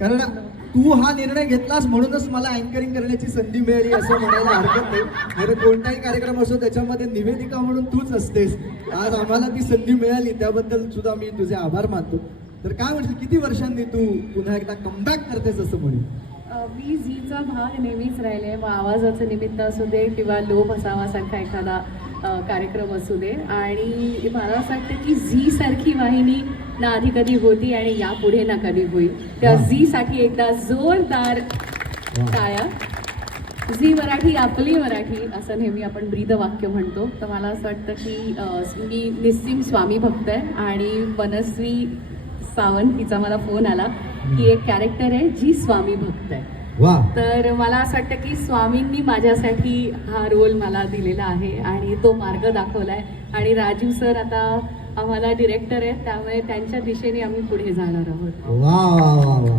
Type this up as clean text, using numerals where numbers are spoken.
कारण तू हा निर्णय घेतलास म्हणूनच मला अँकरिंग करण्याची संधी मिळाली असं म्हणायला हरकत नाही. तर कोणताही कार्यक्रम असो त्याच्यामध्ये निवेदिका म्हणून तूच असतेस. आज आम्हाला ती संधी मिळाली त्याबद्दल सुद्धा मी तुझे आभार मानतो. तर काय म्हणशील, किती वर्षांनी तू पुन्हा एकदा कमबॅक करतेस असं म्हणून? मी झीचा भाग नेहमीच राहिले, मग आवाजाचं निमित्त असू दे किंवा लोभ असावासारखा एखादा कार्यक्रम असू दे. आणि मला असं वाटतं की झी सारखी वाहिनी ना आधी कधी होती आणि यापुढे ना कधी होईल. त्या झीसाठी एकदा जोरदार टाळ्या. झी मराठी आपली मराठी असं नेहमी आपण ब्रीदवाक्य म्हणतो. तर मला असं वाटतं की मी निस्सीम स्वामी भक्त आहे आणि मनस्वी सावंत तिचा मला फोन आला की एक कॅरेक्टर आहे जी स्वामी भक्त आहे. तर मला असं वाटतं की स्वामींनी माझ्यासाठी हा रोल मला दिलेला आहे आणि तो मार्ग दाखवला आहे. आणि राजीव सर आता आम्हाला डिरेक्टर आहेत, त्यामुळे त्यांच्या दिशेने आम्ही पुढे जाणार आहोत. वा वा वा वा.